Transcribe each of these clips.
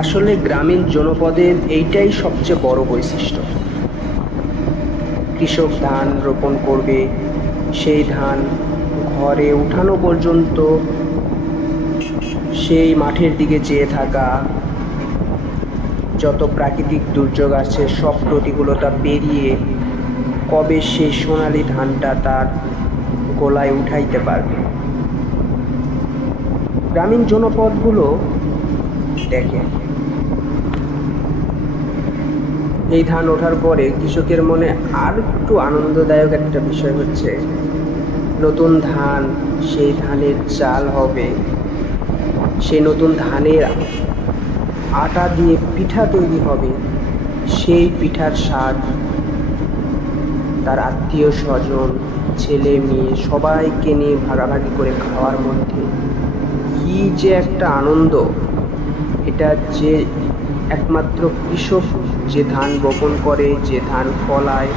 আসলে গ্রামীণ জনপদের এইটাই সবচেয়ে বড় বৈশিষ্ট্য। কৃষক ধান রোপণ করবে, সেই ধান ঘরে উঠানো পর্যন্ত সেই মাঠের দিকে চেয়ে থাকা, যত প্রাকৃতিক দুর্যোগ আছে সব প্রতিকূলতা পেরিয়ে কবে সেই সোনালি ধানটা তার গোলায় উঠাইতে পারবে। গ্রামীণ জনপদগুলো দেখে এই ধান ওঠার পরে কৃষকের মনে আর একটু আনন্দদায়ক একটা বিষয় হচ্ছে, নতুন ধান, সেই ধানের চাল হবে, সেই নতুন ধানের আটা দিয়ে পিঠা তৈরি হবে, সেই পিঠার স্বাদ তার আত্মীয় স্বজন, ছেলে মেয়ে সবাইকে নিয়ে ভাগাভাগি করে খাওয়ার মধ্যে কি যে একটা আনন্দ, এটা যে একমাত্র কৃষক যে ধান বপন করে, যে ধান ফলায়,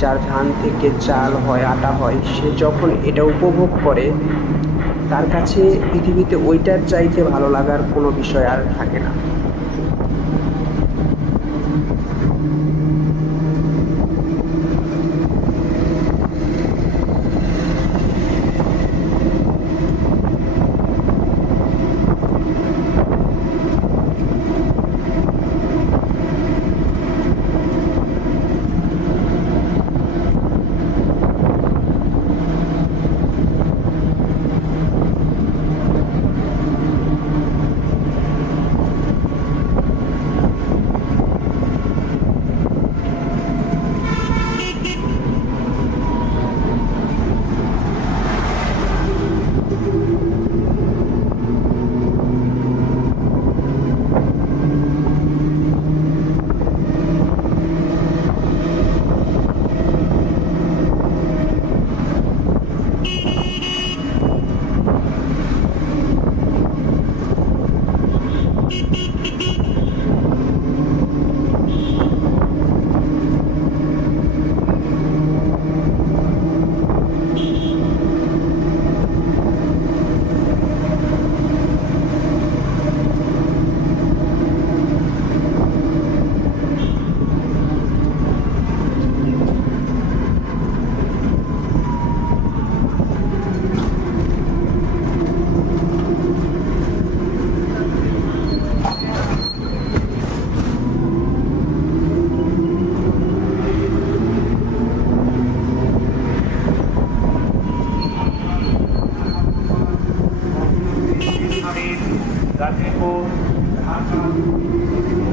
যার ধান থেকে চাল হয়, আটা হয়, সে যখন এটা উপভোগ করে তার কাছে পৃথিবীতে ওইটার চাইতে ভালো লাগার কোনো বিষয় আর থাকে না। গাজীপুর, ঢাকা।